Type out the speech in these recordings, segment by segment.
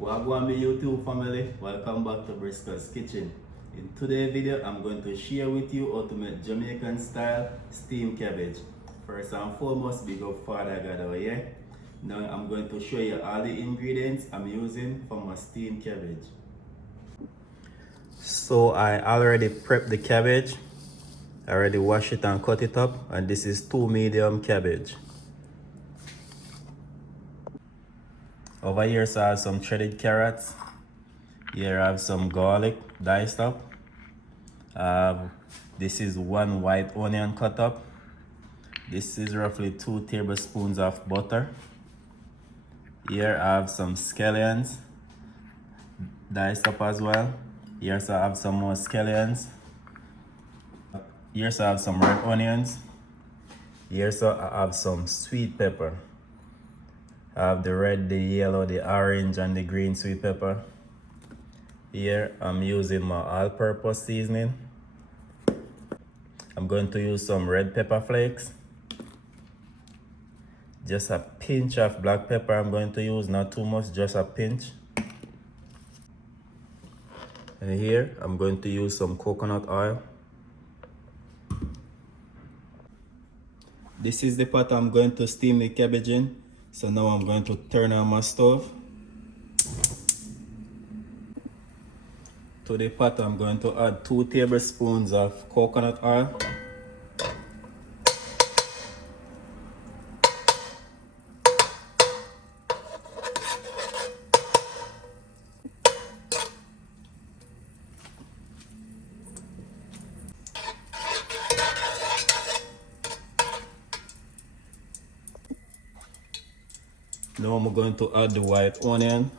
Wagwan my YouTube family, welcome back to Briscoe's Kitchen. In today's video, I'm going to share with you how to make Jamaican style steamed cabbage. First and foremost, big up Father God over here. Now I'm going to show you all the ingredients I'm using for my steamed cabbage. So I already prepped the cabbage. I already washed it and cut it up, and this is 2 medium cabbage. Over here, so I have some shredded carrots. Here I have some garlic diced up. This is 1 white onion cut up. This is roughly 2 tablespoons of butter. Here I have some scallions diced up as well. Here so I have some more scallions. Here so I have some red onions. Here so I have some sweet pepper. I have the red, the yellow, the orange, and the green sweet pepper. Here I'm using my all-purpose seasoning. I'm going to use some red pepper flakes. Just a pinch of black pepper I'm going to use, not too much, just a pinch. And here I'm going to use some coconut oil. This is the pot I'm going to steam the cabbage in. So now I'm going to turn on my stove. To the pot I'm going to add 2 tablespoons of coconut oil. Now I'm going to add the white onion.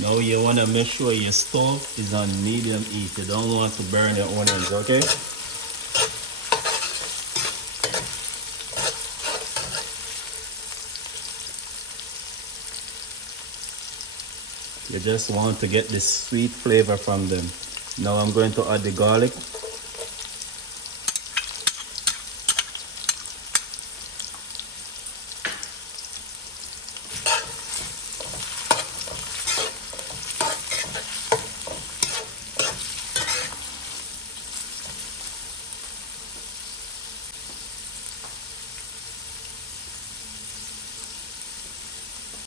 Now you want to make sure your stove is on medium heat. You don't want to burn your onions, okay? You just want to get the sweet flavor from them. Now I'm going to add the garlic.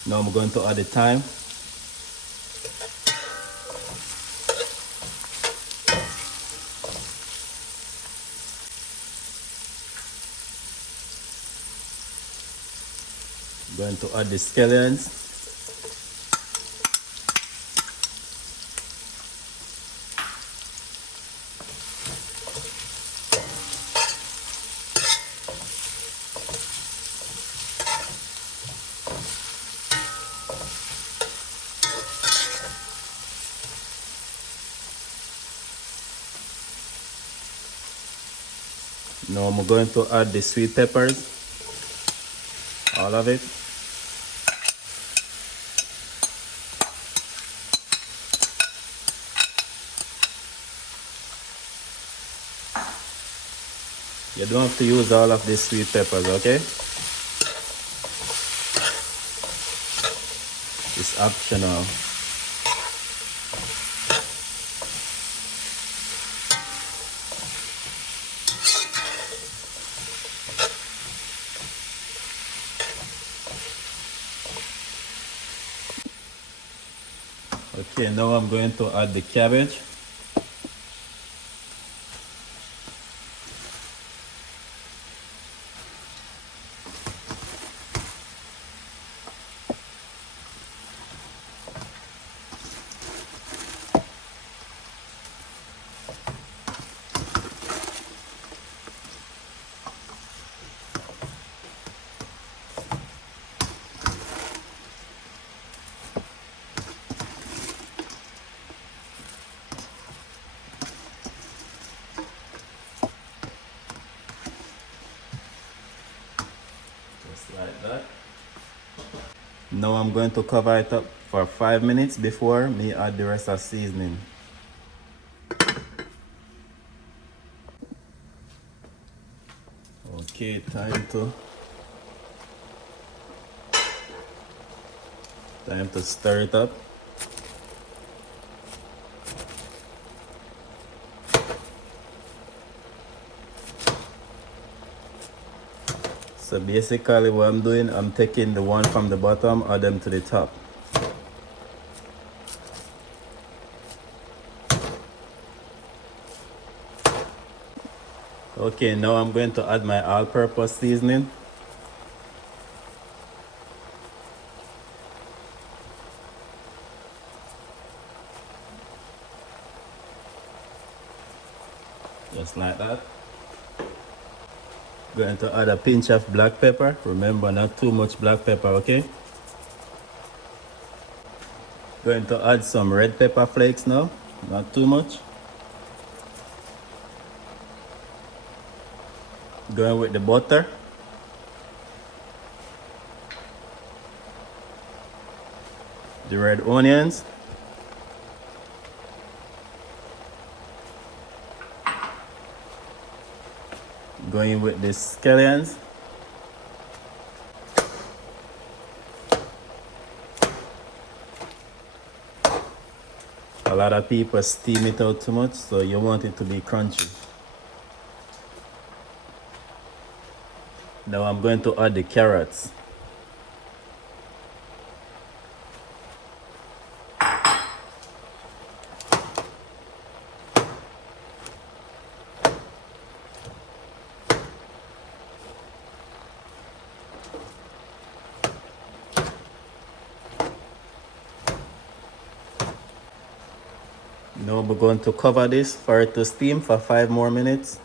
Now I'm going to add the thyme. I'm going to add the scallions. Now I'm going to add the sweet peppers, all of it. You don't have to use all of the sweet peppers, okay? It's optional. Okay, now I'm going to add the cabbage. Just like that. Now I'm going to cover it up for 5 minutes before me add the rest of seasoning. Okay, time to stir it up. So basically what I'm doing, I'm taking the one from the bottom, add them to the top. Okay, now I'm going to add my all-purpose seasoning. Just like that. Going to add a pinch of black pepper. Remember, not too much black pepper, okay? Going to add some red pepper flakes now, not too much. Going with the butter. The red onions. Going with the scallions. A lot of people steam it out too much, so you want it to be crunchy. Now I'm going to add the carrots. Now we're going to cover this for it to steam for 5 more minutes.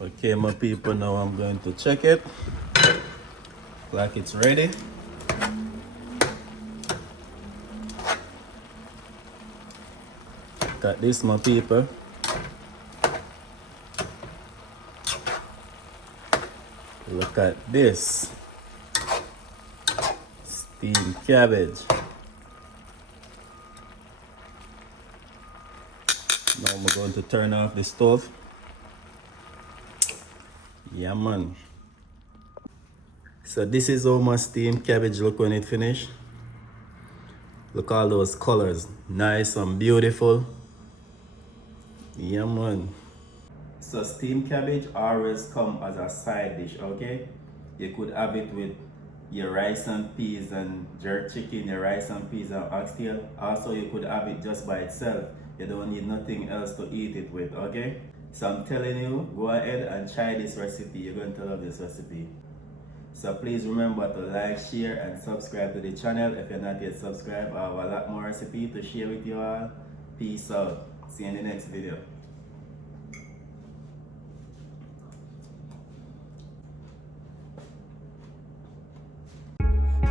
Okay, my people, now I'm going to check it. Like it's ready. Got this, my people. Look at this. Steamed cabbage. Now we're going to turn off the stove. Yeah, man. So this is how my steamed cabbage look when it finished. Look all those colors, nice and beautiful. Yeah, man. So steamed cabbage always come as a side dish, okay? You could have it with your rice and peas and jerk chicken, your rice and peas and oxtail. Also, you could have it just by itself. You don't need nothing else to eat it with, okay? So I'm telling you, go ahead and try this recipe. You're going to love this recipe. So please remember to like, share, and subscribe to the channel. If you're not yet subscribed, I have a lot more recipe to share with you all. Peace out. See you in the next video.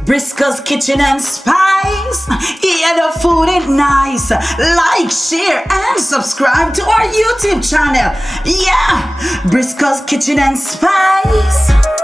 Briscoe's Kitchen and Spice. Yeah, the food is nice. Like, share, and subscribe to our YouTube channel. Yeah, Briscoe's Kitchen and Spice.